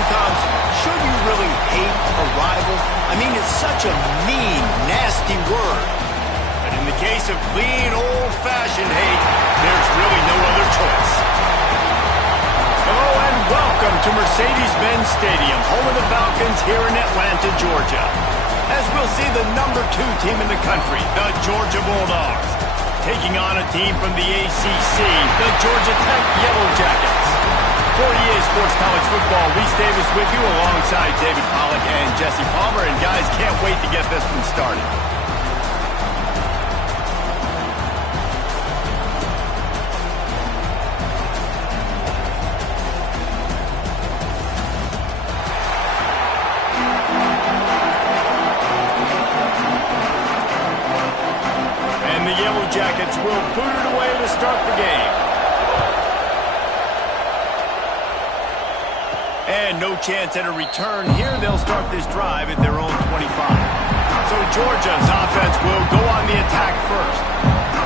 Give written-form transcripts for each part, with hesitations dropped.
question comes, should you really hate a rival? I mean, it's such a mean, nasty word. But in the case of clean, old-fashioned hate, there's really no other choice. Hello and welcome to Mercedes-Benz Stadium, home of the Falcons here in Atlanta, Georgia. As we'll see the number 2 team in the country, the Georgia Bulldogs, taking on a team from the ACC, the Georgia Tech Yellow Jackets. For EA Sports College Football, Reese Davis with you alongside David Pollack and Jesse Palmer. And guys, can't wait to get this one started. And the Yellow Jackets will boot it away to start the game. And no chance at a return here. They'll start this drive at their own 25. So Georgia's offense will go on the attack first.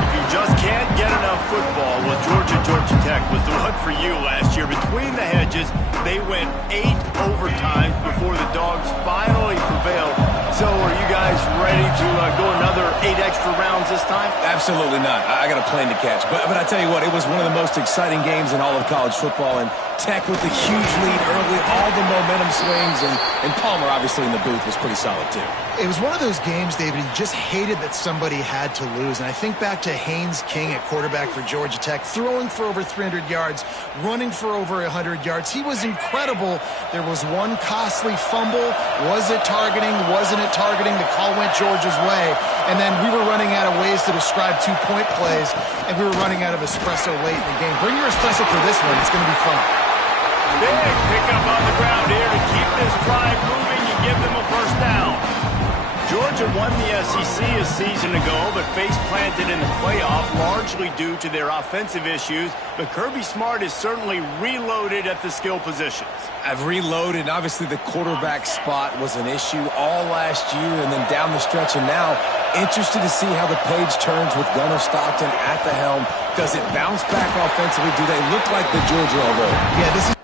If you just can't get enough football, well, Georgia Tech was the one for you last year. Between the hedges, they went 8 overtimes before the Dogs finally prevailed. So are you guys ready to go another 8 extra rounds this time? Absolutely not. I got a plane to catch. But I tell you what, it was one of the most exciting games in all of college football. And Tech with the huge lead early, all the momentum swings, and Palmer obviously in the booth was pretty solid too. It was one of those games, David, you just hated that somebody had to lose. And I think back to Haynes King at quarterback for Georgia Tech, throwing for over 300 yards, running for over 100 yards. He was incredible. There was one costly fumble. Was it targeting? Wasn't it targeting? The call went Georgia's way. And then we were running out of ways to describe 2-point plays, and we were running out of espresso late in the game. Bring your espresso for this one. It's going to be fun. Big pickup on the ground here to keep this drive moving and give them a first down. Georgia won the SEC a season ago, but face-planted in the playoff largely due to their offensive issues. But Kirby Smart is certainly reloaded at the skill positions. I've reloaded, and obviously the quarterback spot was an issue all last year and then down the stretch. And now, interested to see how the page turns with Gunnar Stockton at the helm. Does it bounce back offensively? Do they look like the Georgia of old? Yeah, this is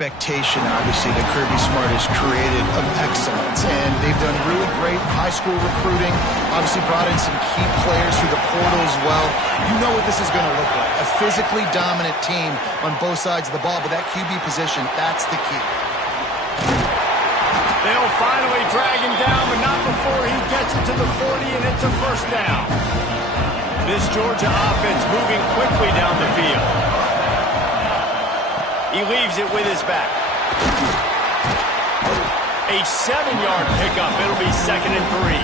expectation, obviously, that Kirby Smart has created of excellence, and they've done really great high school recruiting, obviously brought in some key players through the portal as well. You know what this is going to look like, a physically dominant team on both sides of the ball, but that QB position, that's the key. They'll finally drag him down, but not before he gets it to the 40, and it's a first down. This Georgia offense moving quickly down the field. He leaves it with his back. A 7-yard pickup. It'll be 2nd and 3.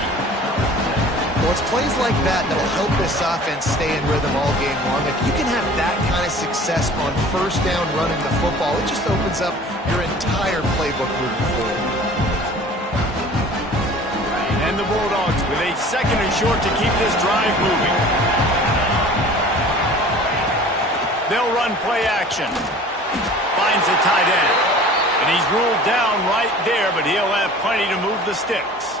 Well, it's plays like that that'll help this offense stay in rhythm all game long. If you can have that kind of success on first down running the football, it just opens up your entire playbook moving forward. And the Bulldogs with a 2nd and short to keep this drive moving. They'll run play action. Finds a tight end. And he's ruled down right there, but he'll have plenty to move the sticks.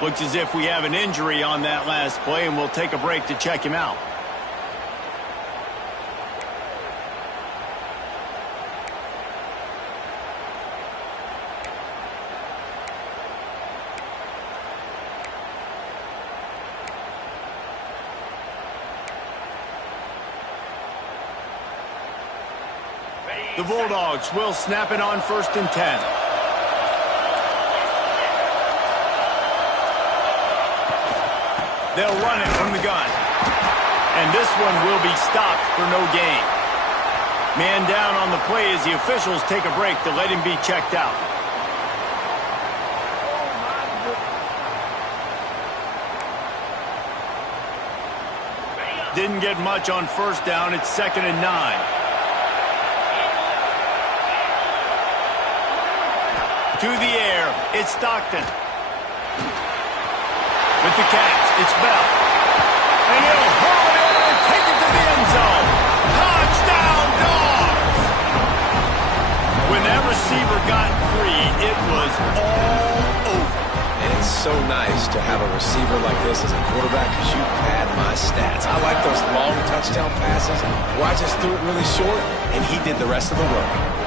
Looks as if we have an injury on that last play, and we'll take a break to check him out. The Bulldogs will snap it on 1st and 10. They'll run it from the gun. And this one will be stopped for no gain. Man down on the play as the officials take a break to let him be checked out. Didn't get much on first down. It's 2nd and 9. To the air, it's Stockton. With the catch, it's Bell. And he'll haul it in and take it to the end zone. Touchdown, Dogs! When that receiver got free, it was all over. And it's so nice to have a receiver like this as a quarterback because you pad my stats. I like those long touchdown passes where I just threw it really short and he did the rest of the work.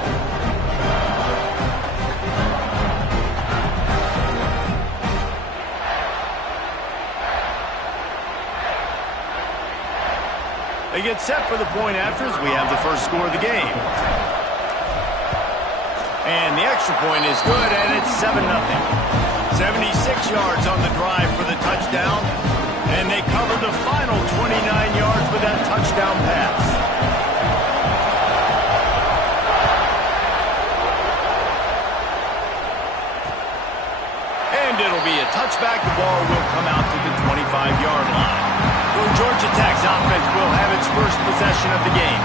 They get set for the point after as we have the first score of the game. And the extra point is good, and it's 7-0. 76 yards on the drive for the touchdown, and they cover the final 29 yards with that touchdown pass. And it'll be a touchback. The ball will come out to the 25-yard line. Georgia Tech's offense will have its first possession of the game.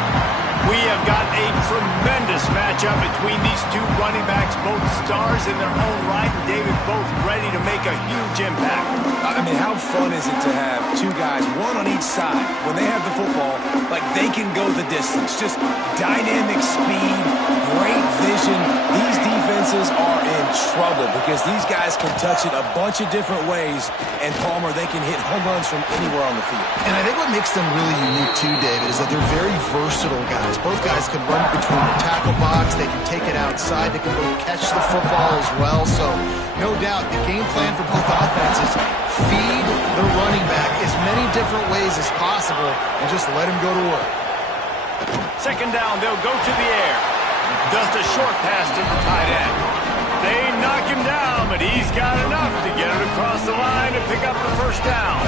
We have got a tremendous matchup between these two running backs, both stars in their own right, and David, both ready to make a huge impact. I mean, how fun is it to have two guys, one on each side, when they have the football, like they can go the distance. Just dynamic speed, great vision. These defenses are in trouble because these guys can touch it a bunch of different ways, and Palmer, they can hit home runs from anywhere on the field. And I think what makes them really unique too, David, is that they're very versatile guys. Both guys can run between the tackle box, they can take it outside, they can go catch the football as well. So no doubt the game plan for both offenses, feed the running back as many different ways as possible and just let him go to work. 2nd down, they'll go to the air. Just a short pass to the tight end. They knock him down, but he's got enough to get it across the line and pick up the first down.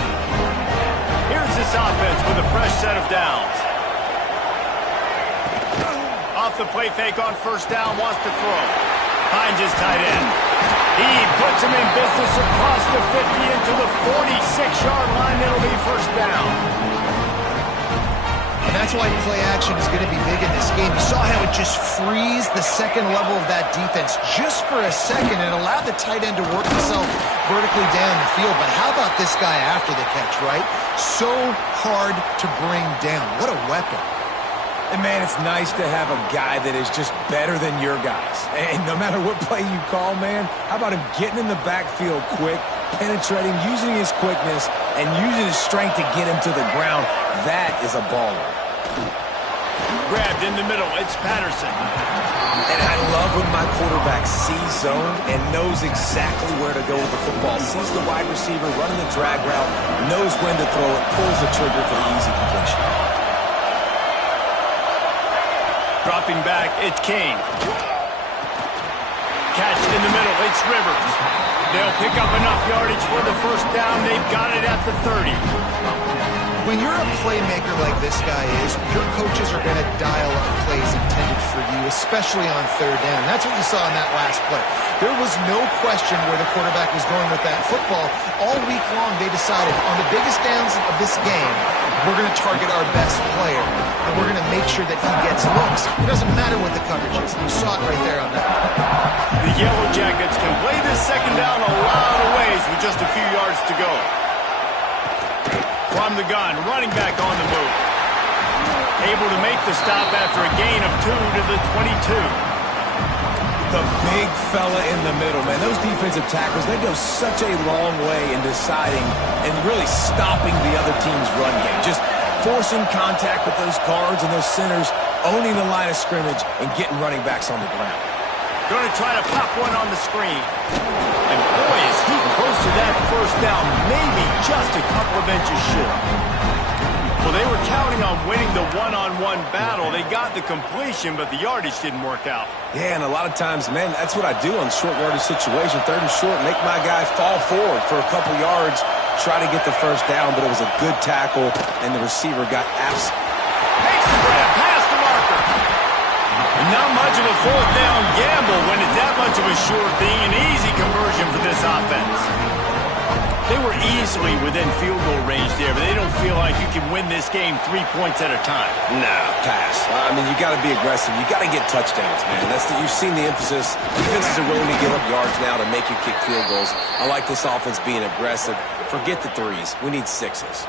Here's this offense with a fresh set of downs. Off the play fake on first down, wants to throw. Finds his tight end. He puts him in business across the 50 into the 46-yard line. It'll be first down. And that's why play action is going to be big in this game. You saw how it just frees the second level of that defense just for a second and allowed the tight end to work himself vertically down the field. But how about this guy after the catch, right? So hard to bring down. What a weapon. And, man, it's nice to have a guy that is just better than your guys. And no matter what play you call, man, how about him getting in the backfield quick, penetrating, using his quickness, and using his strength to get him to the ground? That is a baller. grabbed in the middle. It's Patterson. And I love when my quarterback sees zone and knows exactly where to go with the football. Sees the wide receiver running the drag route, knows when to throw it, pulls the trigger for the easy completion. Dropping back, it's Kane. Catch in the middle, it's Rivers. They'll pick up enough yardage for the first down. They've got it at the 30. When you're a playmaker like this guy is, your coaches are going to dial up plays intended for you, especially on third down. That's what you saw in that last play. There was no question where the quarterback was going with that football. All week long, they decided on the biggest downs of this game, we're going to target our best player, and we're going to make sure that he gets looks. It doesn't matter what the coverage is. You saw it right there on that. The Yellow Jackets can play this second down a lot of ways with just a few yards to go. From the gun, running back on the move. Able to make the stop after a gain of 2 to the 22. The big fella in the middle, man. Those defensive tackles, they go such a long way in deciding and really stopping the other team's run game. Just forcing contact with those guards and those centers, owning the line of scrimmage, and getting running backs on the ground. Going to try to pop one on the screen. And boy, is he close to that first down, maybe just a couple of inches short. Well, they were counting on winning the one-on-one battle. They got the completion, but the yardage didn't work out. Yeah, and a lot of times, man, that's what I do on short yardage situation. Third and short, make my guy fall forward for a couple yards, try to get the first down, but it was a good tackle, and the receiver got Makes the grab past the marker. Not much of a fourth down gamble when it's that much of a sure thing, an easy conversion for this offense. They were easily within field goal range there, but they don't feel like you can win this game 3 points at a time. No, pass. I mean, you got to be aggressive. You got to get touchdowns, man. You've seen the emphasis. Defenses are willing to give up yards now to make you kick field goals. I like this offense being aggressive. Forget the threes. We need sixes.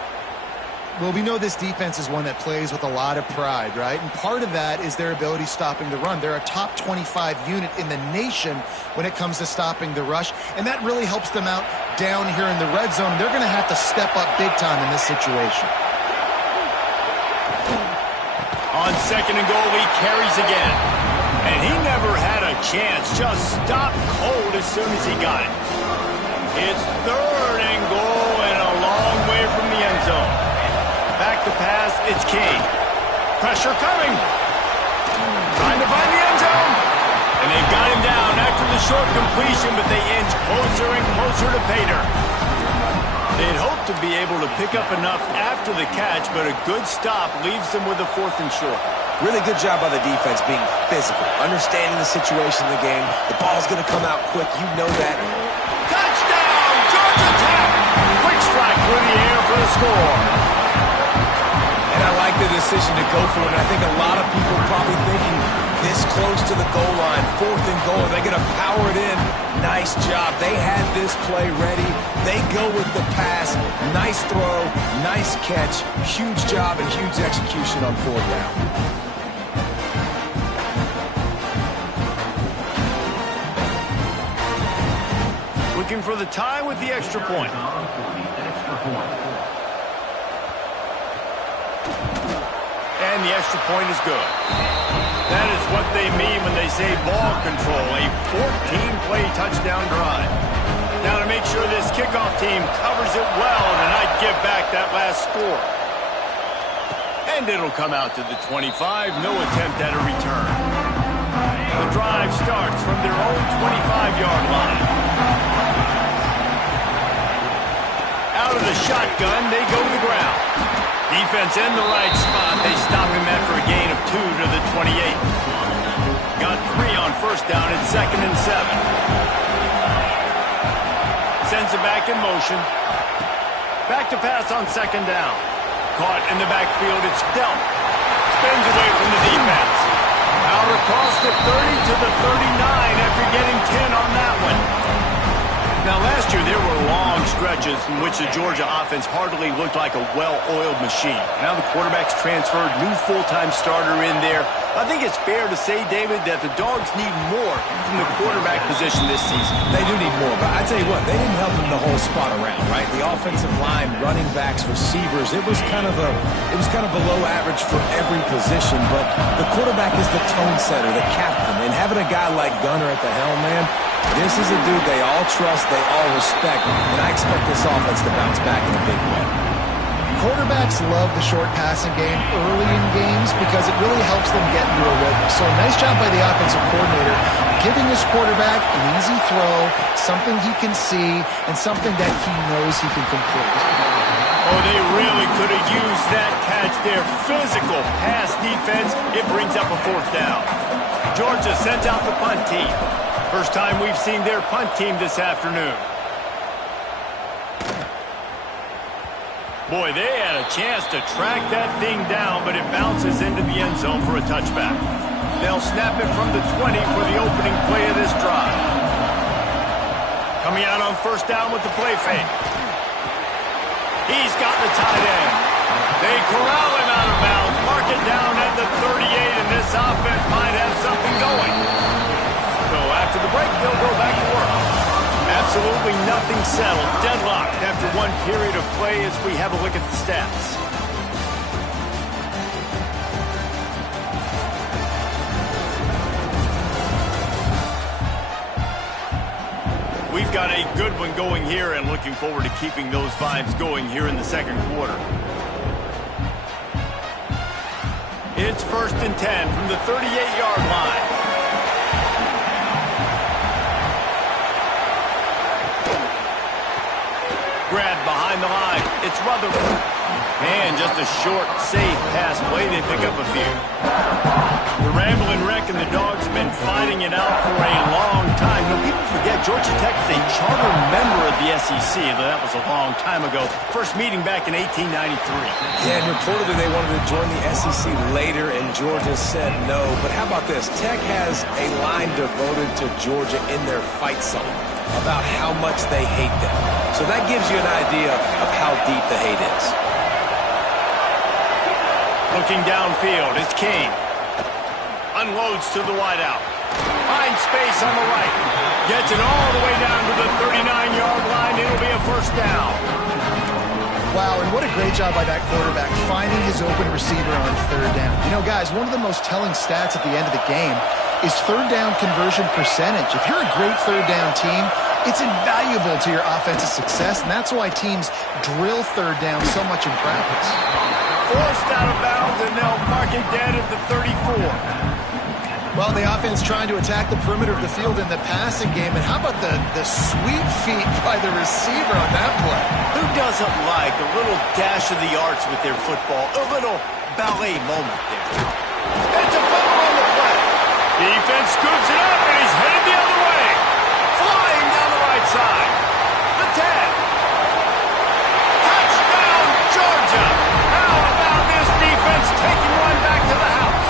Well, we know this defense is one that plays with a lot of pride, right? And part of that is their ability stopping the run. They're a top 25 unit in the nation when it comes to stopping the rush, and that really helps them out down here in the red zone. They're going to have to step up big time in this situation. On second and goal, he carries again. And he never had a chance. Just stopped cold as soon as he got it. It's third and goal and a long way from the end zone. Back to pass, it's Kane. Pressure coming. Trying to find the end zone. And they've got him down after the short completion, but they inch closer and closer to pay dirt. They'd hoped to be able to pick up enough after the catch, but a good stop leaves them with a fourth and short. Really good job by the defense being physical, understanding the situation in the game. The ball's going to come out quick. You know that. Touchdown, Georgia Tech! Quick strike through the air for the score. And I like the decision to go for it. And I think a lot of people probably thinking this close to the goal line, fourth and goal, are they going to power it in? Nice job. They had this play ready. They go with the pass. Nice throw, nice catch. Huge job and huge execution on fourth down. Looking for the tie with the extra point. And the extra point is good. That is what they mean when they say ball control, a 14-play touchdown drive. Now to make sure this kickoff team covers it well and not give back that last score. And it'll come out to the 25, no attempt at a return. The drive starts from their own 25-yard line. Out of the shotgun, they go to the ground. Defense in the right spot. They stop him after a gain of 2 to the 28. Got 3 on first down at 2nd and 7. Sends it back in motion. Back to pass on 2nd down. Caught in the backfield. It's dealt. Spins away from the defense. Out across the 30 to the 39 after getting 10 on that one. Now, last year, there were long stretches in which the Georgia offense hardly looked like a well-oiled machine. Now the quarterback's transferred, new full-time starter in there. I think it's fair to say, David, that the Dogs need more from the quarterback position this season. They do need more, but I tell you what, they didn't help them the whole spot around, right? The offensive line, running backs, receivers, it was kind of below average for every position, but the quarterback is the tone setter, the captain, and having a guy like Gunner at the helm, man, this is a dude they all trust, they all respect, and I expect this offense to bounce back in a big way. Quarterbacks love the short passing game early in games because it really helps them get into a rhythm. So nice job by the offensive coordinator giving his quarterback an easy throw, something he can see, and something that he knows he can complete. Oh, they really could have used that catch there. Physical pass defense. It brings up a fourth down. Georgia sends out the punt team. First time we've seen their punt team this afternoon. Boy, they had a chance to track that thing down, but it bounces into the end zone for a touchback. They'll snap it from the 20 for the opening play of this drive. Coming out on first down with the play fake. He's got the tight end. They corral him out of bounds, mark it down at the 38, and this offense might have something going. So after the break, they'll go back to work. Absolutely nothing settled. Deadlocked after one period of play as we have a look at the stats. We've got a good one going here and looking forward to keeping those vibes going here in the second quarter. It's 1st and 10 from the 38-yard line. Grabbed behind the line. It's Rutherford. And just a short, safe pass play. They pick up a few. The Rambling Wreck and the Dogs have been fighting it out for a long time. But people forget Georgia Tech is a charter member of the SEC. Though that was a long time ago. First meeting back in 1893. Yeah, and reportedly they wanted to join the SEC later, and Georgia said no. But how about this? Tech has a line devoted to Georgia in their fight song about how much they hate them. So that gives you an idea of how deep the hate is. Looking downfield, it's King. Unloads to the wideout. Finds space on the right. Gets it all the way down to the 39-yard line. It'll be a first down. Wow, and what a great job by that quarterback finding his open receiver on third down. You know, guys, one of the most telling stats at the end of the game is third down conversion percentage. If you're a great third down team, it's invaluable to your offensive success, and that's why teams drill third down so much in practice. Forced out of bounds, and they'll mark it dead at the 34. Well, the offense trying to attack the perimeter of the field in the passing game, and how about the sweet feet by the receiver on that play? Who doesn't like a little dash of the arts with their football, a little ballet moment there? It's a fumble on the play. Defense scoops it up, and he's headed the other way. Flying down the right side. The 10. Touchdown, Georgia. How about this defense taking one back to the house?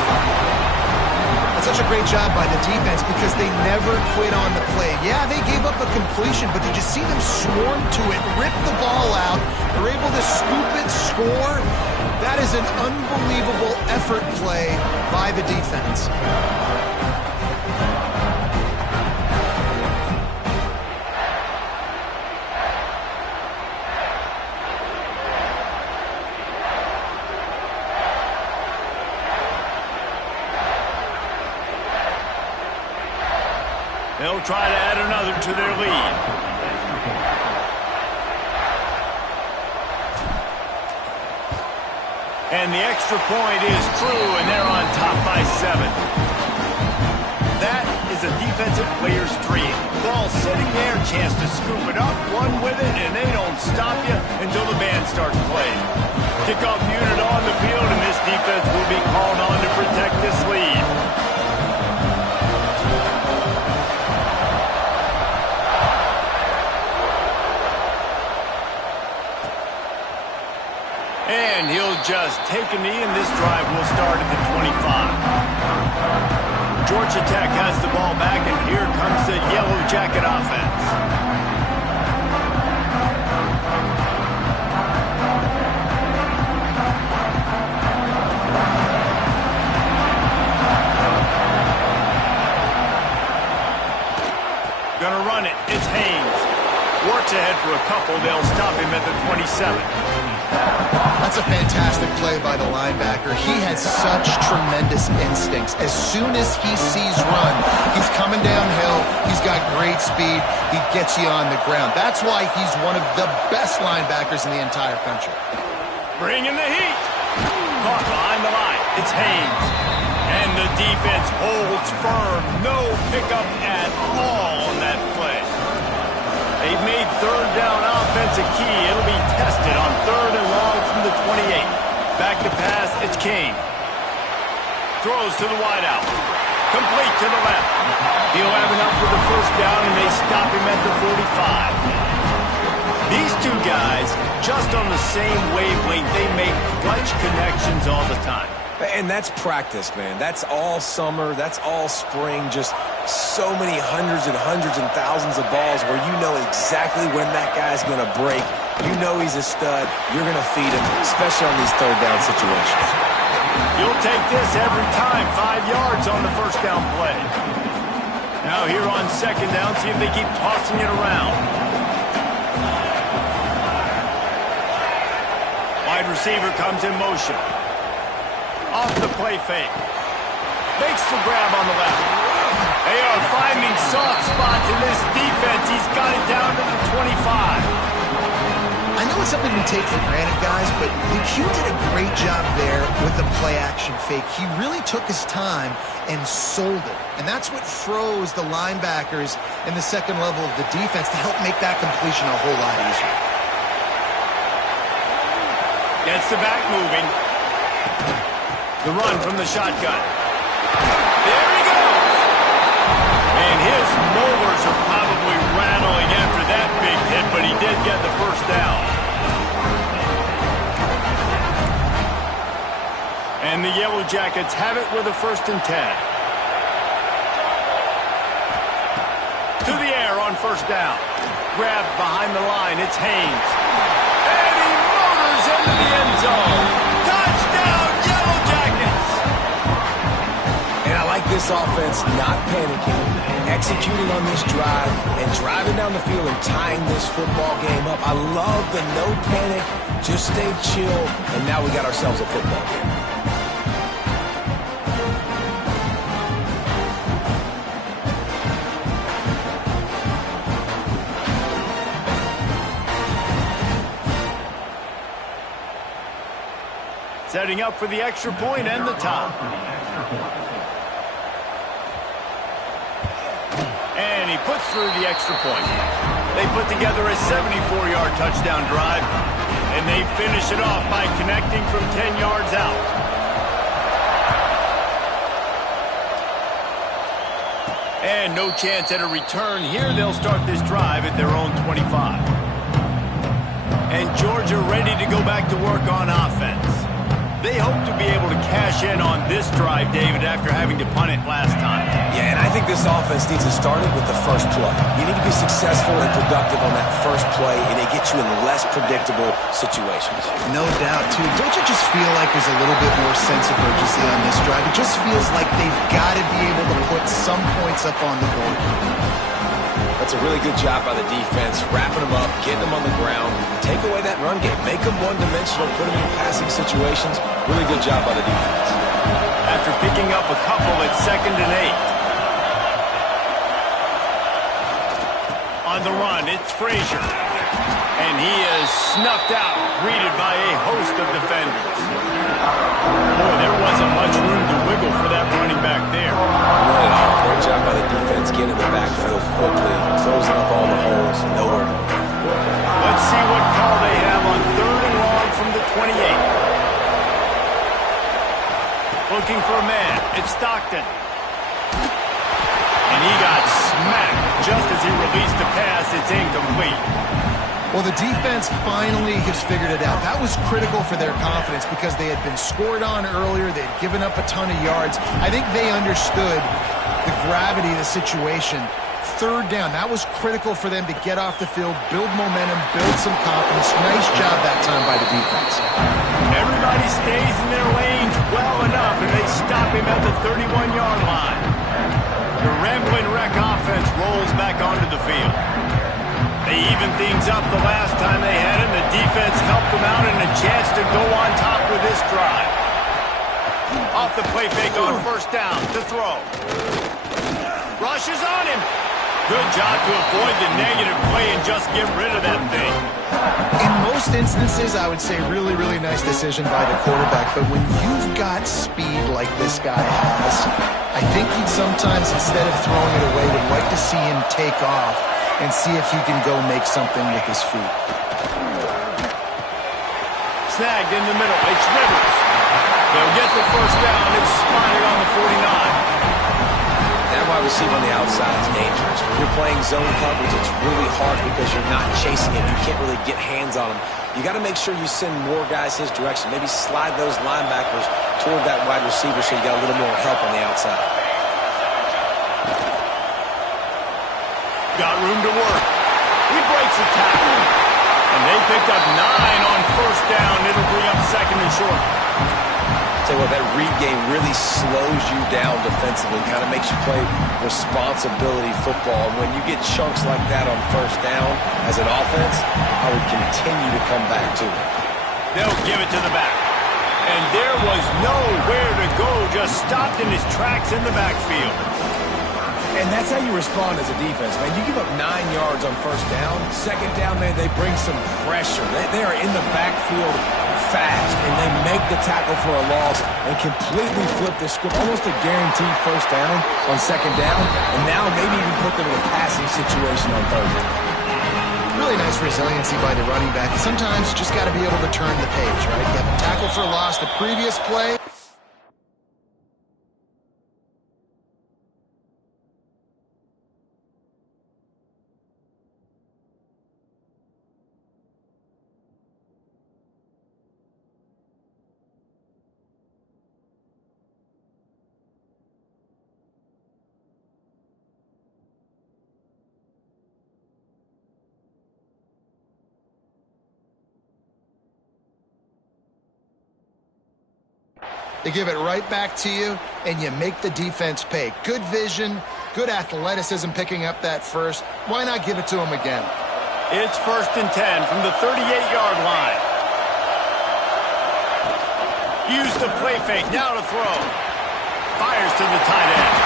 That's such a great job by the defense because they never quit on the play. Yeah, they gave up a completion, but did you see them swarm to it, rip the ball out? They're able to scoop it, score. That is an unbelievable effort play by the defense. They'll try to add another to their lead. And the extra point is true, and they're on top by 7. That is a defensive player's dream. Ball sitting there, chance to scoop it up, run with it, and they don't stop you until the band starts playing. Kickoff unit on the field, and this defense will be called on to protect this lead. And he'll just take a knee, and this drive will start at the 25. Georgia Tech has the ball back, and here comes the Yellow Jacket offense. for a couple, they'll stop him at the 27. That's a fantastic play by the linebacker. He has such tremendous instincts. As soon as he sees run, he's coming downhill. He's got great speed. He gets you on the ground. That's why he's one of the best linebackers in the entire country. Bringing the heat. Caught behind the line. It's Haynes. And the defense holds firm. No pickup at all on that play. They've made third down offense a key. It'll be tested on 3rd and long from the 28. Back to pass, it's King. Throws to the wideout. Complete to the left. He'll have enough for the first down, and they stop him at the 45. These two guys, just on the same wavelength, they make clutch connections all the time. And that's practice, man. That's all summer. That's all spring. Just so many hundreds and thousands of balls where you know exactly when that guy's going to break. You know he's a stud. You're going to feed him, especially on these third down situations. You'll take this every time. 5 yards on the first down play. Now here on second down, see if they keep tossing it around. Wide receiver comes in motion. Off the play fake. Makes the grab on the left. They are finding soft spots in this defense. He's got it down to the 25. I know it's something we take for granted, guys, but Q did a great job there with the play-action fake. He really took his time and sold it. And that's what froze the linebackers in the second level of the defense to help make that completion a whole lot easier. Gets the back moving. The run from the shotgun. There he goes! And his molars are probably rattling after that big hit, but he did get the first down. And the Yellow Jackets have it with a 1st and 10. To the air on first down. Grabbed behind the line. It's Haynes. And he motors into the end zone. Touchdown, Yellow Jackets! And I like this offense not panicking, executing on this drive, and driving down the field and tying this football game up. I love the no panic, just stay chill, and now we got ourselves a football game. Setting up for the extra point and the top. And he puts through the extra point. They put together a 74-yard touchdown drive, and they finish it off by connecting from 10 yards out. And no chance at a return. Here they'll start this drive at their own 25. And Georgia ready to go back to work on offense. They hope to be able to cash in on this drive, David, after having to punt it last time. Yeah, and I think this offense needs to start it with the first play. You need to be successful and productive on that first play, and it gets you in less predictable situations. No doubt, too. Don't you just feel like there's a little bit more sense of urgency on this drive? It just feels like they've got to be able to put some points up on the board. That's a really good job by the defense, wrapping them up, getting them on the ground, take away that run game, make them one-dimensional, put them in passing situations. Really good job by the defense. After picking up a couple at 2nd and 8. On the run, it's Frazier. And he is snuffed out, greeted by a host of defenders. Boy, there wasn't much room to wiggle for that running back there. Not at all. Great job by the defense, getting in the backfield quickly, closing up all the holes, nowhere to go. Let's see what call they have on 3rd and long from the 28. Looking for a man. It's Stockton. And he got smacked just as he released the pass. It's incomplete. Well, the defense finally has figured it out. That was critical for their confidence because they had been scored on earlier. They had given up a ton of yards. I think they understood the gravity of the situation. 3rd down, that was critical for them to get off the field, build momentum, build some confidence. Nice job that time by the defense. Everybody stays in their lanes well enough, and they stop him at the 31-yard line. The rambling wreck offense rolls back onto the field. They even things up the last time they had him. The defense helped them out and a chance to go on top with this drive. Off the play fake on first down to throw. Rushes on him. Good job to avoid the negative play and just get rid of that thing. In most instances, I would say really, really nice decision by the quarterback. But when you've got speed like this guy has, I think he'd sometimes, instead of throwing it away, would like to see him take off and see if he can go make something with his feet. Snagged in the middle. It's Rivers. They'll get the first down. It's spotted on the 49. That wide receiver on the outside is dangerous. When you're playing zone coverage, it's really hard because you're not chasing him. You can't really get hands on him. You got to make sure you send more guys his direction. Maybe slide those linebackers toward that wide receiver so you got a little more help on the outside. Got room to work. He breaks the tackle. And they picked up 9 on first down. It'll bring up second and short. Tell you what, that read game really slows you down defensively, kind of makes you play responsibility football. And when you get chunks like that on first down as an offense, I would continue to come back to it. They'll give it to the back. And there was nowhere to go, just stopped in his tracks in the backfield. And that's how you respond as a defense, man. You give up 9 yards on first down. Second down, man, they bring some pressure. They are in the backfield fast, and they make the tackle for a loss and completely flip the script. Almost a guaranteed first down on second down, and now maybe even put them in a passing situation on third down. Really nice resiliency by the running back. Sometimes you just got to be able to turn the page, right? You have a tackle for a loss the previous play. They give it right back to you, and you make the defense pay. Good vision, good athleticism picking up that first. Why not give it to them again? It's first and 10 from the 38-yard line. Use the play fake, now to throw. Fires to the tight end.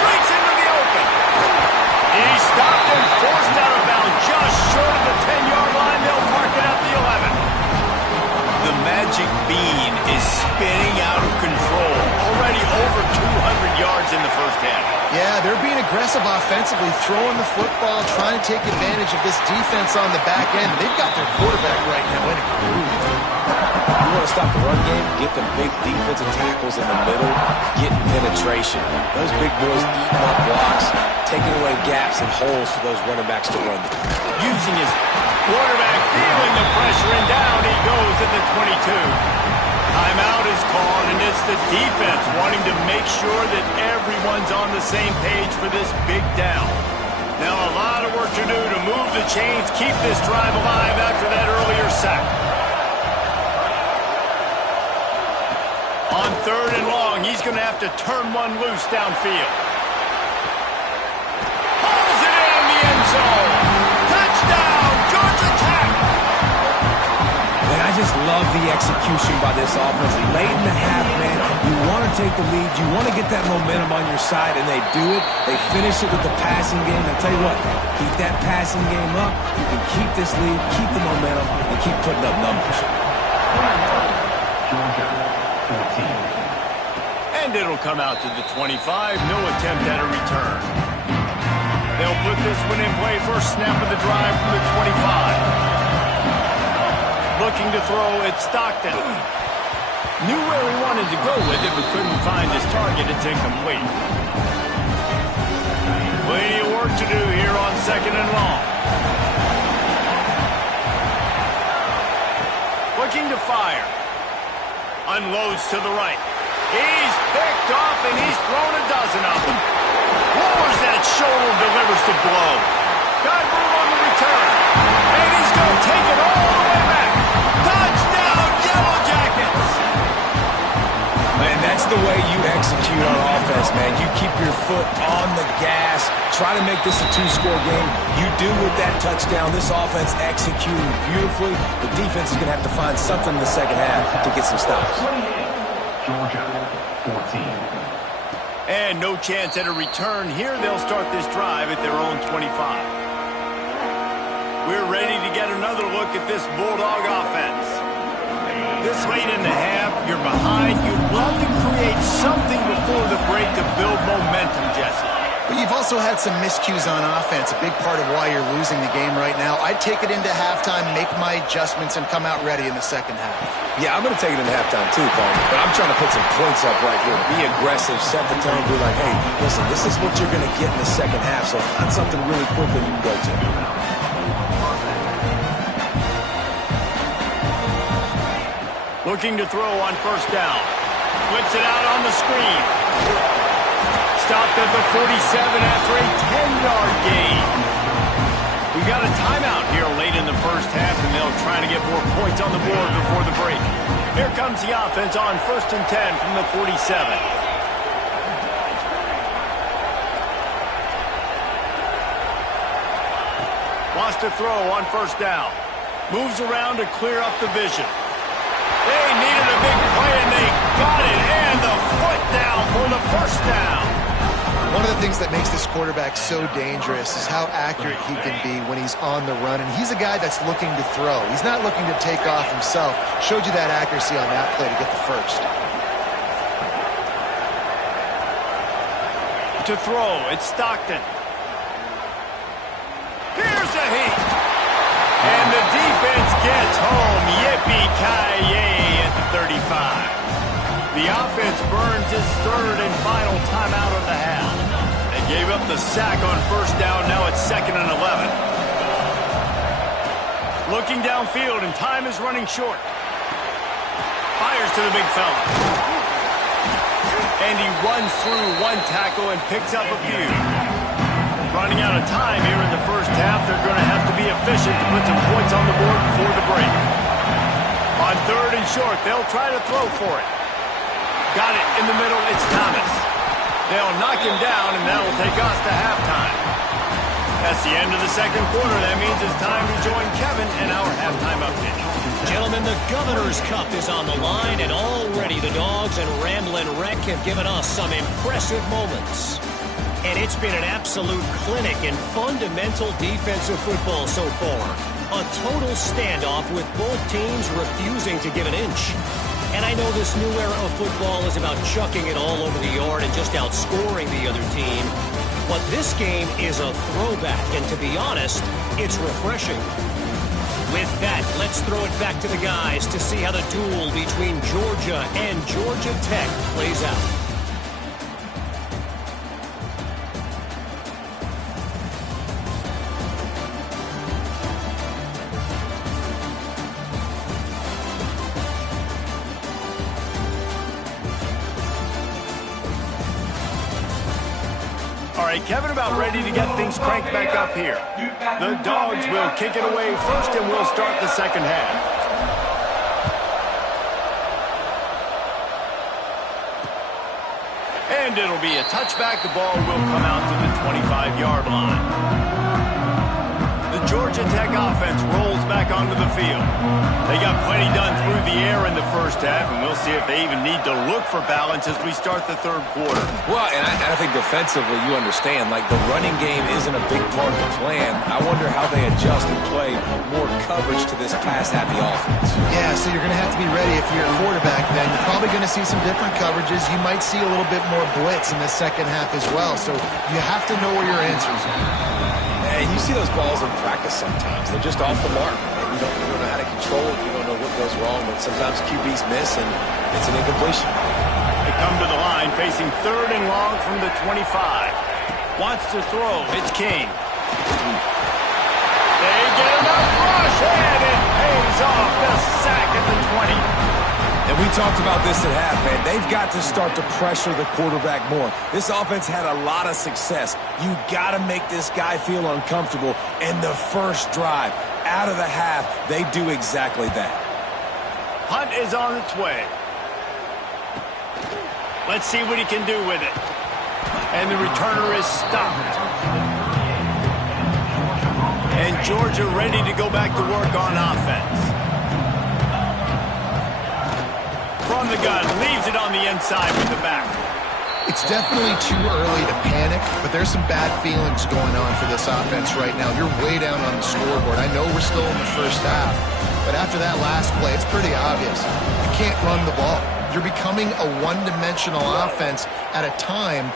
Breaks into the open. He stopped and forced out of bounds just short of the 10-yard line. They'll mark it at the 11. The magic bean is spinning out of control. Already over 200 yards in the first half. Yeah, they're being aggressive offensively, throwing the football, trying to take advantage of this defense on the back end. They've got their quarterback right now in a groove. You want to stop the run game, get the big defensive tackles in the middle, getting penetration. Those big boys eating up blocks, taking away gaps and holes for those running backs to run. Using his quarterback, feeling the pressure, and down he goes at the 22. Timeout is called, and it's the defense wanting to make sure that everyone's on the same page for this big down. Now a lot of work to do to move the chains, keep this drive alive after that earlier sack. On third and long, he's going to have to turn one loose downfield. Pulls it in the end zone. Touchdown, Georgia Tech. And I just love the execution by this offense. Late in the half, man, you want to take the lead. You want to get that momentum on your side, and they do it. They finish it with the passing game. I'll tell you what, keep that passing game up. You can keep this lead, keep the momentum, and keep putting up numbers. And it'll come out to the 25. No attempt at a return. They'll put this one in play first snap of the drive from the 25. Looking to throw at Stockton. Knew where he wanted to go with it, but couldn't find his target. It's incomplete. Plenty of work to do here on second and long. Looking to fire. Unloads to the right. He's picked off, and he's thrown a dozen of them. Lowers that shoulder, delivers the blow. Got room on the return. And he's going to take it all the way back. Touchdown, Yellow Jackets! Man, that's the the way you execute on offense, man. You keep your foot on the gas, try to make this a two-score game. You do with that touchdown. This offense executing beautifully. The defense is going to have to find something in the second half to get some stops. Georgia, 14. And no chance at a return here. They'll start this drive at their own 25. We're ready to get another look at this Bulldog offense. This late in the half, you're behind. You'd love to create something before the break to build momentum, Jesse. But you've also had some miscues on offense, a big part of why you're losing the game right now. I'd take it into halftime, make my adjustments, and come out ready in the second half. Yeah, I'm going to take it into halftime too, Paul. But I'm trying to put some points up right here. Be aggressive, set the tone, be like, hey, listen, this is what you're going to get in the second half, so find something really quick that you can go to. Looking to throw on first down. Flips it out on the screen. Stopped at the 47 after a 10-yard gain. We got a timeout here late in the first half, and they'll try to get more points on the board before the break. Here comes the offense on 1st and 10 from the 47. Wants to throw on first down. Moves around to clear up the vision. They needed a big play, and they got it. And the foot down for the first down. One of the things that makes this quarterback so dangerous is how accurate he can be when he's on the run. And he's a guy that's looking to throw. He's not looking to take off himself. Showed you that accuracy on that play to get the first. To throw, it's Stockton. Here's a heat. And the defense gets home. Yippee-ki-yay at the 35. The offense burns its third and final timeout of the half. They gave up the sack on first down. Now it's 2nd and 11. Looking downfield, and time is running short. Fires to the big fella. And he runs through one tackle and picks up a few. Running out of time here in the first half. They're going to have to be efficient to put some points on the board before the break. On 3rd and short, they'll try to throw for it. Got it in the middle. It's Thomas. They'll knock him down, and that'll take us to halftime. That's the end of the second quarter. That means it's time to join Kevin in our halftime update. Gentlemen, the Governor's Cup is on the line, and already the Dogs and Ramblin' Wreck have given us some impressive moments. And it's been an absolute clinic in fundamental defensive football so far. A total standoff with both teams refusing to give an inch. And I know this new era of football is about chucking it all over the yard and just outscoring the other team. But this game is a throwback, and to be honest, it's refreshing. With that, let's throw it back to the guys to see how the duel between Georgia and Georgia Tech plays out. All right, Kevin, about ready to get things cranked back up here. The Dogs will kick it away first, and we'll start the second half. And it'll be a touchback. The ball will come out to the 25-yard line. The Georgia Tech offense rolls back onto the field. They got plenty done through the air in the first half, and we'll see if they even need to look for balance as we start the third quarter. Well, and I think defensively, you understand, like the running game isn't a big part of the plan. I wonder how they adjust and play more coverage to this pass-happy offense. Yeah, so you're going to have to be ready if you're a quarterback then. You're probably going to see some different coverages. You might see a little bit more blitz in the second half as well. So you have to know where your answers are. And you see those balls in practice sometimes. They're just off the mark. You don't know how to control it. You don't know what goes wrong. But sometimes QBs miss, and it's an incompletion. They come to the line facing 3rd and long from the 25. Wants to throw. It's King. They get enough rush, and it pays off. The sack at the 20. And we talked about this at half, man. They've got to start to pressure the quarterback more. This offense had a lot of success. You got to make this guy feel uncomfortable. And the first drive, out of the half, they do exactly that. Hunt is on its way. Let's see what he can do with it. And the returner is stopped. And Georgia ready to go back to work on offense. From the gun, leaves it on the inside with the back. It's definitely too early to panic, but there's some bad feelings going on for this offense right now. You're way down on the scoreboard. I know we're still in the first half, but after that last play, it's pretty obvious. You can't run the ball. You're becoming a one-dimensional offense at a time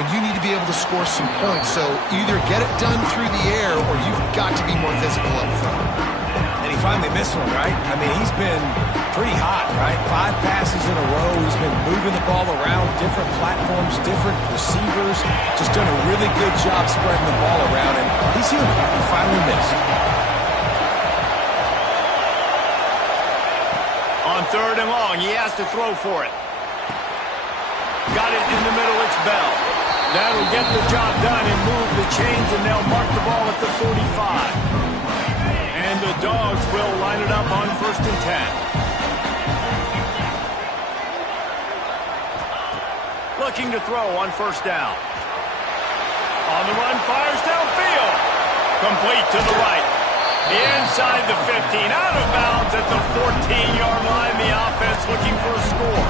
when you need to be able to score some points. So either get it done through the air or you've got to be more physical up front. And he finally missed one, right? I mean, he's been pretty hot, right? 5 passes in a row. He's been moving the ball around, different platforms, different receivers. Just done a really good job spreading the ball around, and he's human. He finally missed. On 3rd and long, he has to throw for it. Got it in the middle, it's Bell. That'll get the job done and move the chains, and they'll mark the ball at the 45. And the Dogs will line it up on 1st and 10. Looking to throw on 1st down. On the run, fires downfield. Complete to the right. Inside the 15, out of bounds at the 14-yard line. The offense looking for a score.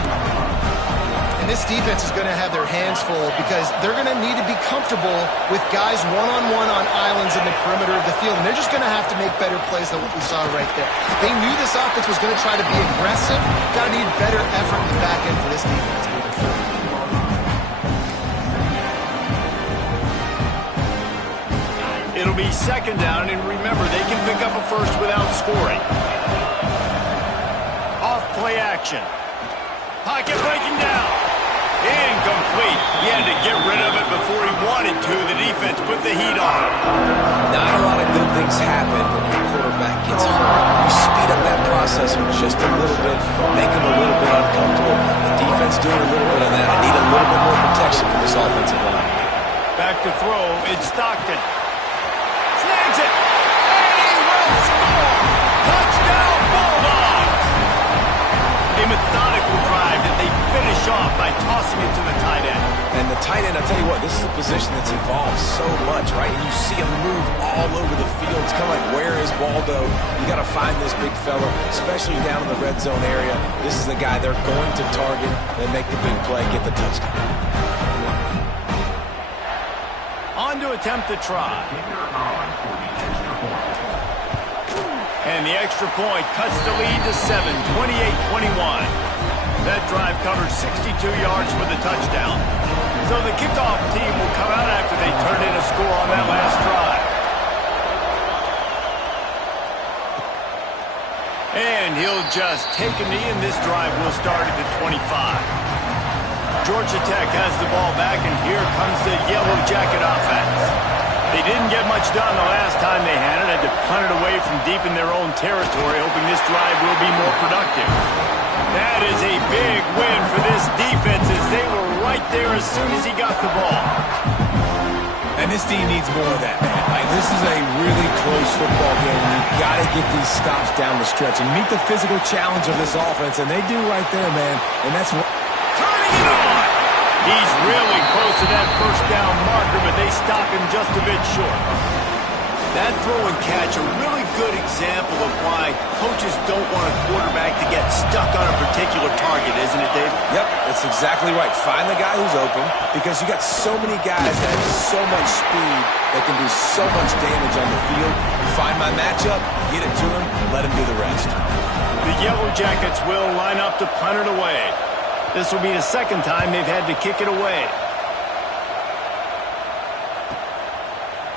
And this defense is going to have their hands full because they're going to need to be comfortable with guys one-on-one on islands in the perimeter of the field. And they're just going to have to make better plays than what we saw right there. They knew this offense was going to try to be aggressive. Got to need better effort in the back end for this defense moving forward. It'll be 2nd down, and remember, they can pick up a first without scoring. Off play action. Pocket breaking down. Incomplete. He had to get rid of it before he wanted to. The defense put the heat on. Not a lot of good things happen when your quarterback gets hurt. You speed up that process just a little bit, make him a little bit uncomfortable. The defense doing a little bit of that. I need a little bit more protection from this offensive line. Back to throw. It's Stockton. Snags it. And he will score. Touchdown, Bulldog. A methodical drive that they finish off by tossing it to the tight end. And the tight end, I'll tell you what, this is a position that's evolved so much, right? And you see him move all over the field. It's kind of like, where is Waldo? You got to find this big fella, especially down in the red zone area. This is the guy they're going to target and make the big play, get the touchdown. On to attempt the try. And the extra point cuts the lead to 7, 28-21. That drive covers 62 yards for the touchdown. So the kickoff team will come out after they turn in a score on that last drive. And he'll just take a knee, and this drive will start at the 25. Georgia Tech has the ball back, and here comes the Yellow Jacket offense. They didn't get much done the last time they had it. Had to punt it away from deep in their own territory, hoping this drive will be more productive. That is a big win for this defense as they were right there as soon as he got the ball. And this team needs more of that, man. Like, this is a really close football game. You've got to get these stops down the stretch and meet the physical challenge of this offense, and they do right there, man. And that's what... Turning it on! He's really close to that 1st down marker, but they stop him just a bit short. That throw and catch, a really good example of why coaches don't want a quarterback to get stuck on a particular target, isn't it, David? Yep, that's exactly right. Find the guy who's open, because you got so many guys that have so much speed that can do so much damage on the field. You find my matchup, get it to him, let him do the rest. The Yellow Jackets will line up to punt it away. This will be the 2nd time they've had to kick it away.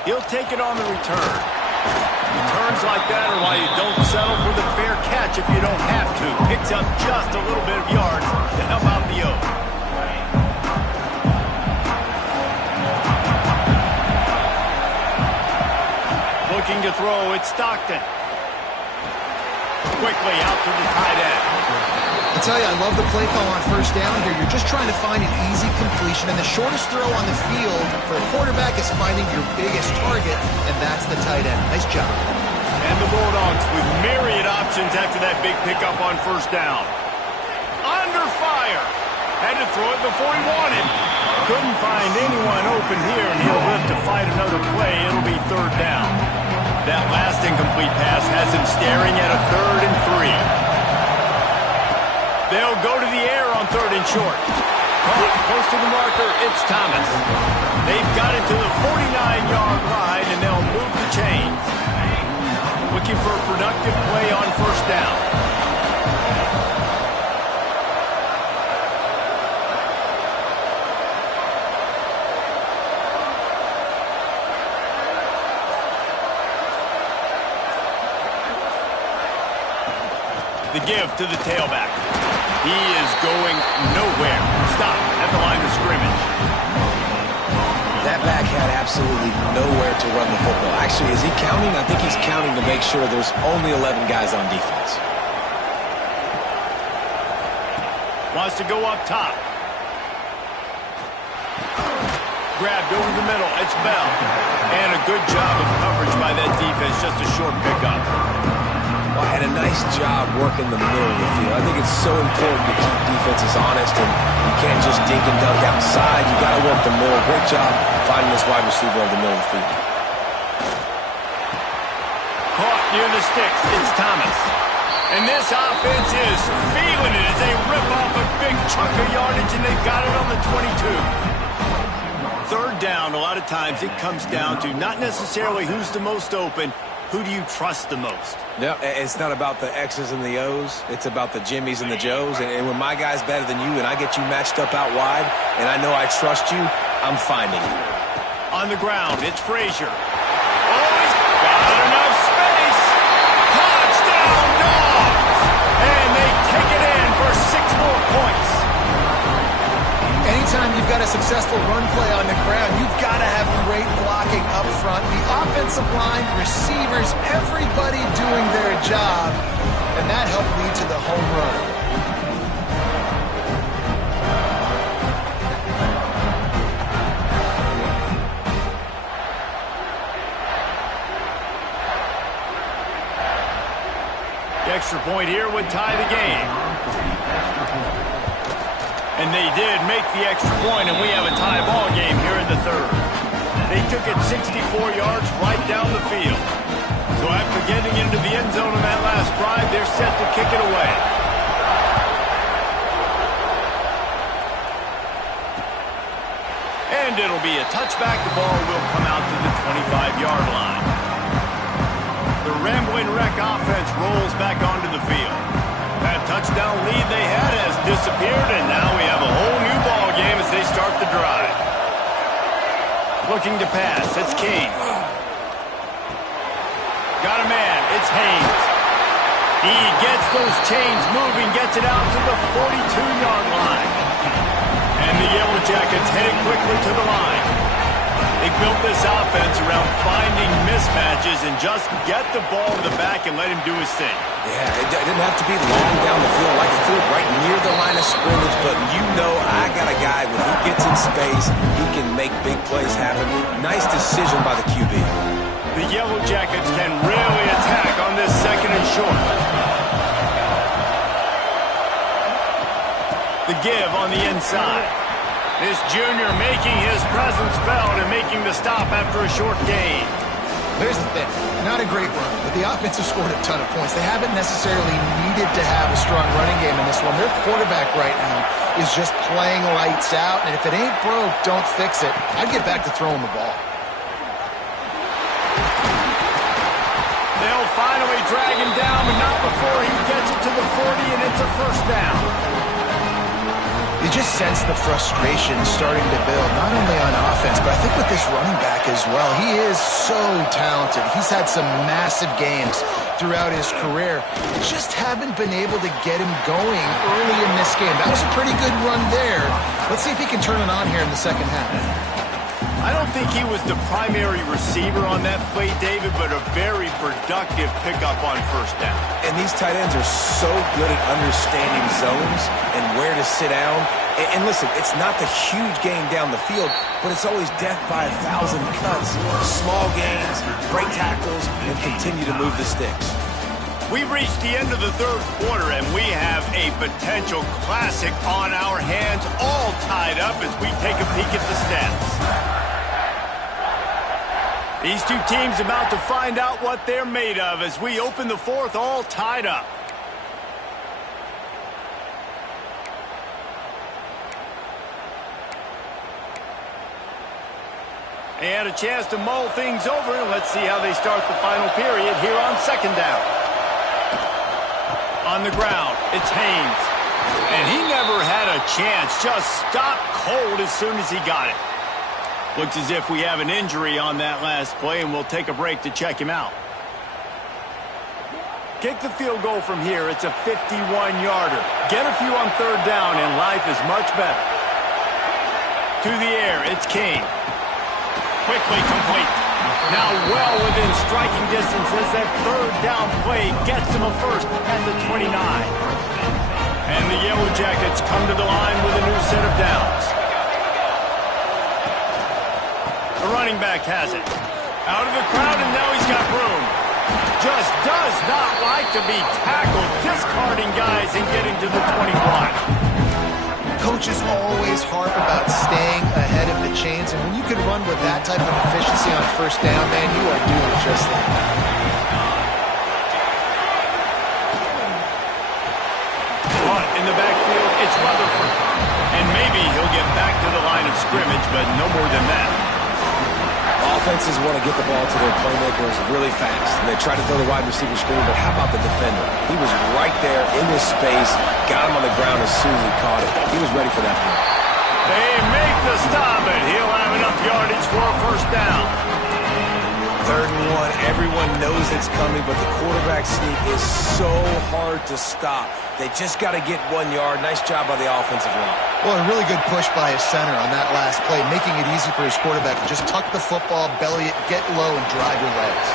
He'll take it on the return. Returns like that are why you don't settle for the fair catch if you don't have to. Picks up just a little bit of yards to help out the O. Looking to throw, it's Stockton. Quickly out to the tight end. I tell you, I love the play call on 1st down here. You're just trying to find an easy completion, and the shortest throw on the field for a quarterback is finding your biggest target, and that's the tight end. Nice job. And the Bulldogs with myriad options after that big pickup on 1st down. Under fire. Had to throw it before he wanted. Couldn't find anyone open here, and he'll live to fight another play. It'll be third down. That last incomplete pass has him staring at a 3rd and 3. They'll go to the air on 3rd and short. Close to the marker, it's Thomas. They've got it to the 49-yard line, and they'll move the chains. Looking for a productive play on 1st down. The give to the tailback. He is going nowhere. Stop at the line of scrimmage. That back had absolutely nowhere to run the football. Actually, is he counting? I think he's counting to make sure there's only 11 guys on defense. Wants to go up top. Grabbed over the middle. It's Bell. And a good job of coverage by that defense. Just a short pickup. Well, had a nice job working the middle of the field. I think it's so important to keep defenses honest, and you can't just dink and dunk outside. You got to work the middle. Great job finding this wide receiver over the middle of the field. Caught near the sticks. It's Thomas. And this offense is feeling it as they rip off a big chunk of yardage, and they've got it on the 22. 3rd down, a lot of times it comes down to not necessarily who's the most open, who do you trust the most? No, it's not about the X's and the O's. It's about the Jimmies and the Joes. And when my guy's better than you and I get you matched up out wide and I know I trust you, I'm finding you. On the ground, it's Frazier. Oh, he's got enough space. Touchdown, Dogs! And they take it in for 6 more points. Anytime you've got a successful run play on the ground, you've got to have great blocking up front. The offensive line, receivers, everybody doing their job. And that helped lead to the home run. The extra point here would tie the game. And they did make the extra point, and we have a tie ball game here in the 3rd. They took it 64 yards right down the field. So after getting into the end zone on that last drive, they're set to kick it away. And it'll be a touchback. The ball will come out to the 25-yard line. The Rambling Wreck offense rolls back onto the field. That touchdown lead they had has disappeared, and now we have a whole new ball game as they start the drive. Looking to pass, it's King. Got a man, it's Haynes. He gets those chains moving, gets it out to the 42-yard line. And the Yellow Jackets headed quickly to the line. They built this offense around finding mismatches and just get the ball to the back and let him do his thing. Yeah, it didn't have to be long down the field. Like it threw it right near the line of scrimmage, but you know I got a guy when he gets in space, he can make big plays happen. Nice decision by the QB. The Yellow Jackets can really attack on this 2nd and short. The give on the inside. This junior making his presence felt and making the stop after a short gain. Here's the thing. Not a great run, but the offense has scored a ton of points. They haven't necessarily needed to have a strong running game in this one. Their quarterback right now is just playing lights out, and if it ain't broke, don't fix it. I'd get back to throwing the ball. They'll finally drag him down, but not before he gets it to the 40, and it's a 1st down. You just sense the frustration starting to build, not only on offense, but I think with this running back as well. He is so talented. He's had some massive games throughout his career. Just haven't been able to get him going early in this game. That was a pretty good run there. Let's see if he can turn it on here in the 2nd half. I don't think he was the primary receiver on that play, David, but a very productive pickup on 1st down. And these tight ends are so good at understanding zones and where to sit down. And listen, it's not the huge gain down the field, but it's always death by 1,000 cuts. Small gains, great tackles, and continue to move the sticks. We've reached the end of the 3rd quarter, and we have a potential classic on our hands, all tied up as we take a peek at the stats. These two teams about to find out what they're made of as we open the fourth, all tied up. They had a chance to mull things over. Let's see how they start the final period here on second down. On the ground, it's Haynes. And he never had a chance. Just stopped cold as soon as he got it. Looks as if we have an injury on that last play, and we'll take a break to check him out. Kick the field goal from here. It's a 51-yarder. Get a few on third down, and life is much better. To the air, it's King. Quickly complete. Now well within striking distance as that third down play gets him a first at the 29. And the Yellow Jackets come to the line with a new set of downs. The running back has it. Out of the crowd, and now he's got room. Just does not like to be tackled, discarding guys and getting to the 21. Coaches always harp about staying ahead of the chains, and when you can run with that type of efficiency on first down, man, you are doing just that. But in the backfield, it's Rutherford. And maybe he'll get back to the line of scrimmage, but no more than that. Offenses want to get the ball to their playmakers really fast. And they try to throw the wide receiver screen, but how about the defender? He was right there in this space, got him on the ground as soon as he caught it. He was ready for that play. They make the stop, and he'll have enough yardage for a first down. 3rd and 1, everyone knows it's coming, but the quarterback sneak is so hard to stop. They just got to get 1 yard. Nice job by the offensive line. Well, a really good push by his center on that last play, making it easy for his quarterback to just tuck the football, belly it, get low, and drive your legs.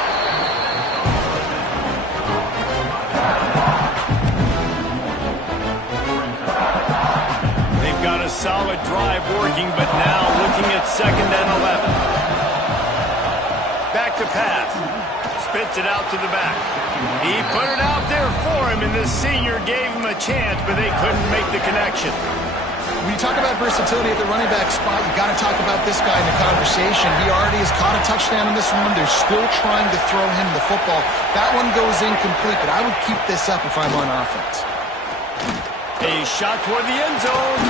They've got a solid drive working, but now looking at 2nd and 11. Back to pass. Spits it out to the back. He put it out there for him, and the senior gave him a chance, but they couldn't make the connection. When you talk about versatility at the running back spot, you got to talk about this guy in the conversation. He already has caught a touchdown in this one. They're still trying to throw him the football. That one goes incomplete, but I would keep this up if I'm on offense. A shot toward the end zone.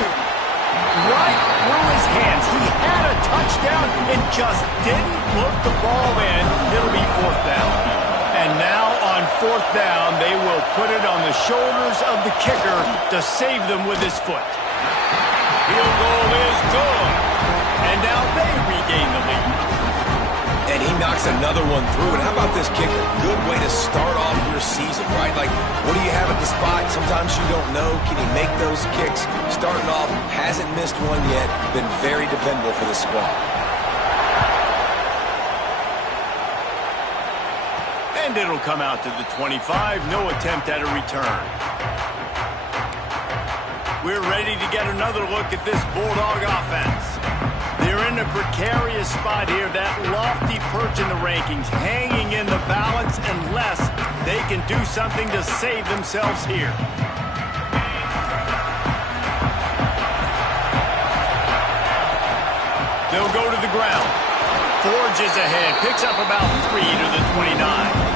Right through his hands. He had a touchdown and just didn't put the ball in. It'll be 4th down. And now on 4th down, they will put it on the shoulders of the kicker to save them with his foot. Field goal is good. And now they regain the lead. And he knocks another one through. And how about this kicker? Good way to start off your season, right? Like, what do you have at the spot? Sometimes you don't know. Can he make those kicks? Starting off, hasn't missed one yet. Been very dependable for this squad. And it'll come out to the 25. No attempt at a return. We're ready to get another look at this Bulldog offense. They're in a precarious spot here, that lofty perch in the rankings, hanging in the balance unless they can do something to save themselves here. They'll go to the ground. Forges ahead, picks up about 3 to the 29.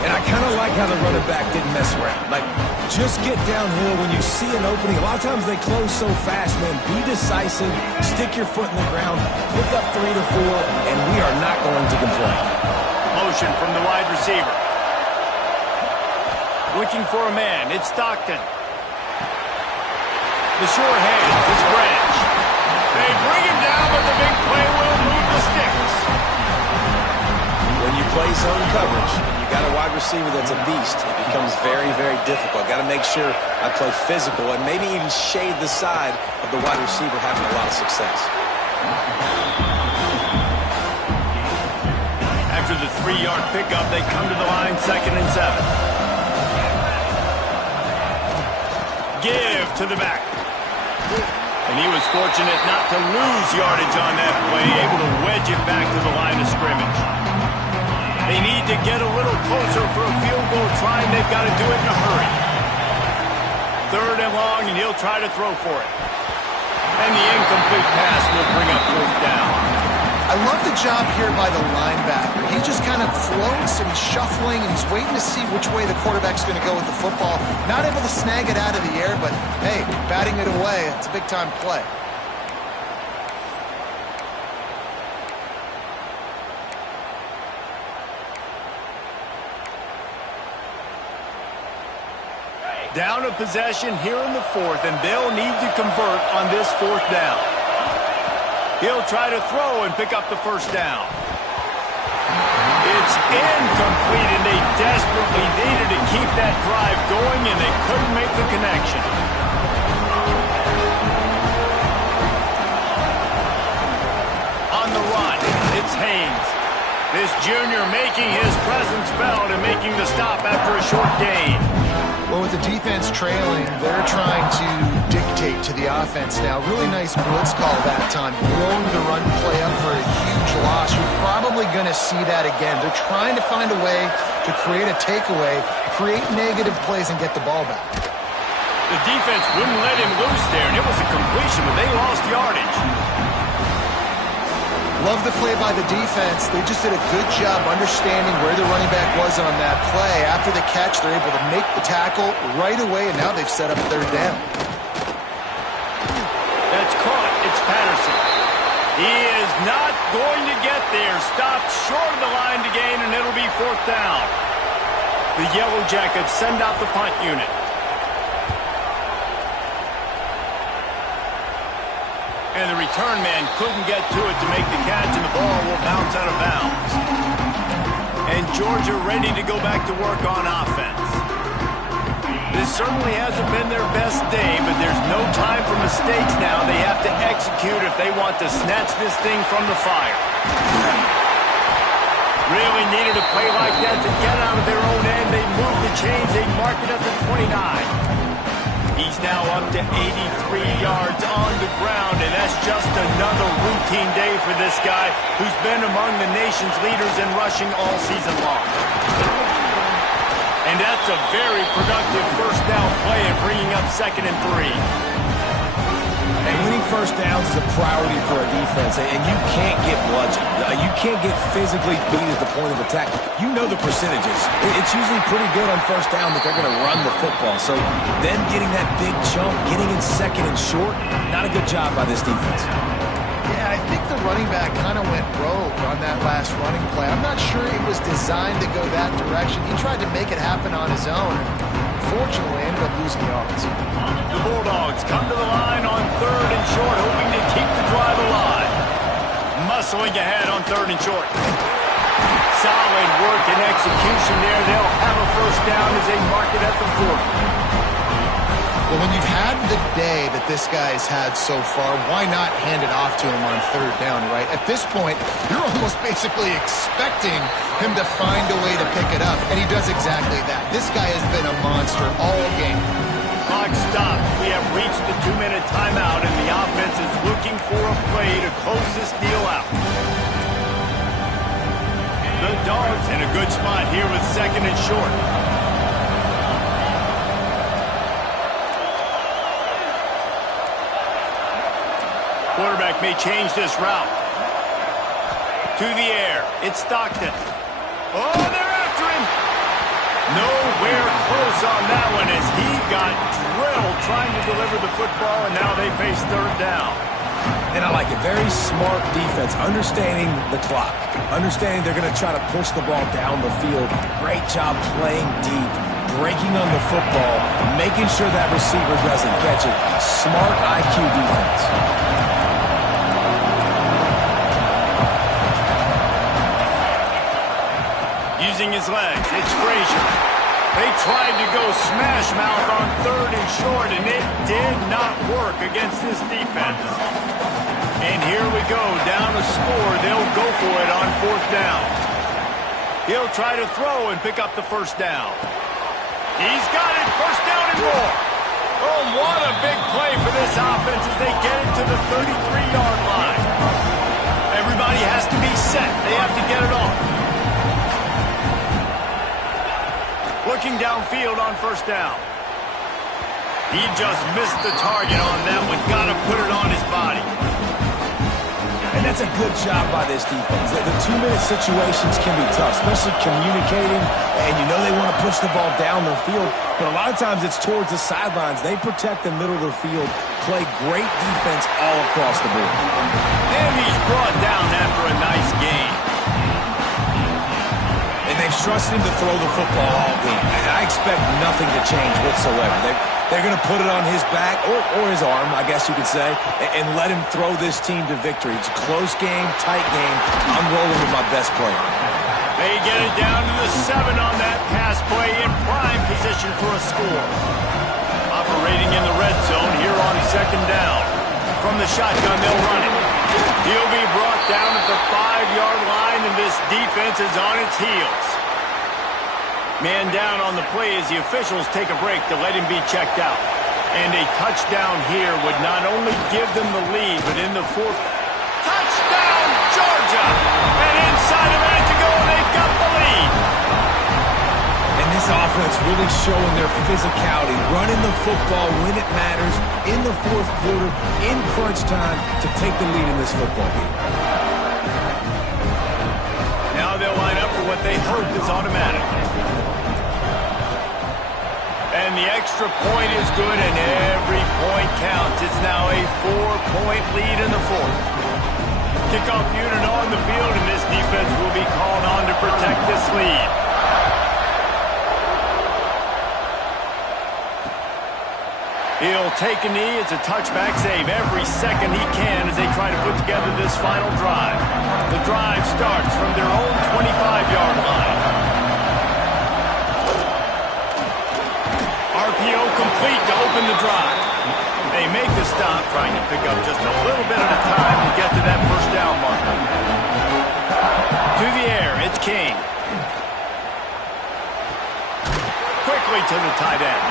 And I kind of like how the running back didn't mess around. Like, just get downhill when you see an opening. A lot of times they close so fast, man. Be decisive, stick your foot in the ground, pick up 3 to 4, and we are not going to complain. Motion from the wide receiver. Looking for a man, it's Stockton. The short hand, it's Branch. They bring him down, but the big play will move the sticks. When you play zone coverage, you got a wide receiver that's a beast. It becomes very, very difficult. Got to make sure I play physical and maybe even shade the side of the wide receiver having a lot of success. After the 3-yard pickup, they come to the line, 2nd and 7. Give to the back. And he was fortunate not to lose yardage on that play, able to wedge it back to the line of scrimmage. They need to get a little closer for a field goal try, and they've got to do it in a hurry. 3rd and long, and he'll try to throw for it. And the incomplete pass will bring up 4th down. I love the job here by the linebacker. He just kind of floats and he's shuffling and he's waiting to see which way the quarterback's going to go with the football. Not able to snag it out of the air, but hey, batting it away, it's a big-time play. Down a possession here in the 4th, and they'll need to convert on this 4th down. He'll try to throw and pick up the 1st down. It's incomplete, and they desperately needed to keep that drive going, and they couldn't make the connection. On the run, it's Haynes. This junior making his presence felt and making the stop after a short gain. Well, with the defense trailing, they're trying to dictate to the offense now. Really nice blitz call that time. Blowing the run play up for a huge loss. You're probably going to see that again. They're trying to find a way to create a takeaway, create negative plays, and get the ball back. The defense wouldn't let him loose there, and it was a completion, but they lost yardage. Love the play by the defense. They just did a good job understanding where the running back was on that play. After the catch, they're able to make the tackle right away, and now they've set up 3rd down. That's caught. It's Patterson. He is not going to get there. Stopped short of the line to gain, and it'll be 4th down. The Yellow Jackets send out the punt unit. And the return man couldn't get to it to make the catch, and the ball will bounce out of bounds. And Georgia ready to go back to work on offense. This certainly hasn't been their best day, but there's no time for mistakes now. They have to execute if they want to snatch this thing from the fire. Really needed a play like that to get out of their own end. They move the chains. They mark it at the 29. He's now up to 83 yards on the ground, and that's just another routine day for this guy who's been among the nation's leaders in rushing all season long. And that's a very productive 1st down play and bringing up 2nd and 3. And winning 1st downs is a priority for a defense, and you can't get bludgeoned. You can't get physically beat at the point of attack. You know the percentages. It's usually pretty good on 1st down that they're going to run the football. So them getting that big chunk, getting in 2nd and short, not a good job by this defense. Yeah, I think the running back kind of went rogue on that last running play. I'm not sure it was designed to go that direction. He tried to make it happen on his own. Unfortunately, ended up losing yards. The Bulldogs come to the line on 3rd and short, hoping to keep the drive alive. Muscling ahead on 3rd and short. Solid work and execution there. They'll have a 1st down as they mark it at the 40. Well, when you've had the day that this guy's had so far, why not hand it off to him on 3rd down, right? At this point, you're almost basically expecting him to find a way to pick it up, and he does exactly that. This guy has been a monster all game. Clock stops. We have reached the 2-minute timeout, and the offense is looking for a play to close this deal out. The Dogs in a good spot here with 2nd and short. Quarterback may change this route. To the air. It's Stockton. Oh, they're after him. Nowhere close on that one as he got drilled trying to deliver the football, and now they face 3rd down. And I like it. Very smart defense. Understanding the clock. Understanding they're going to try to push the ball down the field. Great job playing deep. Breaking on the football. Making sure that receiver doesn't catch it. Smart IQ defense. Using his legs, it's Frazier. They tried to go smash mouth on 3rd and short, and it did not work against this defense. And here we go, down a score. They'll go for it on 4th down. He'll try to throw and pick up the 1st down. He's got it, 1st down and more. Oh, what a big play for this offense as they get it to the 33-yard line. Everybody has to be set. They have to get it off. Looking downfield on 1st down. He just missed the target on that one. Got to put it on his body. And that's a good job by this defense. The two-minute situations can be tough, especially communicating, and you know they want to push the ball down their field, but a lot of times it's towards the sidelines. They protect the middle of their field, play great defense all across the board. And he's brought down after a nice game. And they've trusted him to throw the football all game. And I expect nothing to change whatsoever. They're going to put it on his back, or his arm, I guess you could say, and let him throw this team to victory. It's a close game, tight game. I'm rolling with my best player. They get it down to the 7 on that pass play in prime position for a score. Operating in the red zone here on 2nd down. From the shotgun, they'll run it. He'll be brought down at the 5-yard line, and this defense is on its heels. Man down on the play as the officials take a break to let him be checked out. And a touchdown here would not only give them the lead, but in the 4th. Touchdown, Georgia! And inside a minute to go, they've got the lead. And this offense really showing their physicality, running the football when it matters, in the 4th quarter, in crunch time, to take the lead in this football game. Now they'll line up for what they hope is automatic. And the extra point is good, and every point counts. It's now a 4-point lead in the 4th. Kickoff unit on the field, and this defense will be called on to protect this lead. He'll take a knee. It's a touchback save every second he can as they try to put together this final drive. The drive starts from their own 25-yard line. RPO complete to open the drive. They make the stop, trying to pick up just a little bit at a time to get to that 1st down marker. To the air, it's King. Quickly to the tight end.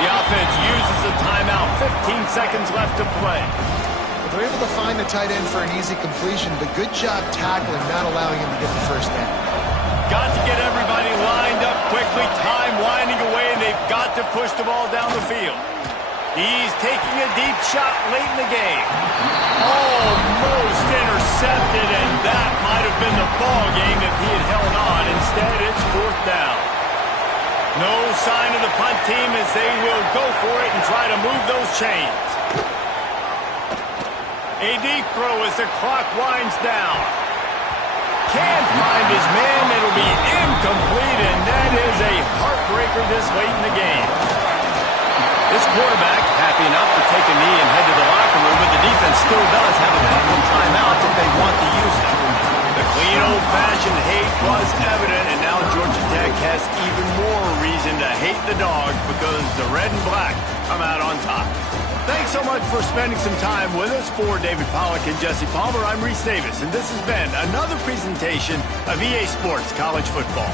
The offense uses a timeout. 15 seconds left to play. They're able to find the tight end for an easy completion, but good job tackling, not allowing him to get the 1st down. Got to get everybody lined up quickly. Time winding away, and they've got to push the ball down the field. He's taking a deep shot late in the game. Almost intercepted, and that might have been the ball game if he had held on. Instead, it's 4th down. No sign of the punt team as they will go for it and try to move those chains. A deep throw as the clock winds down. Can't find his man. It'll be incomplete, and that is a heartbreaker this late in the game. This quarterback happy enough to take a knee and head to the locker room, but the defense still does have a couple of timeouts if they want to use them. The clean old-fashioned hate was evident, and now Georgia Tech has even more reason to hate the Dogs because the red and black come out on top. Thanks so much for spending some time with us. For David Pollack and Jesse Palmer, I'm Reese Davis, and this has been another presentation of EA Sports College Football.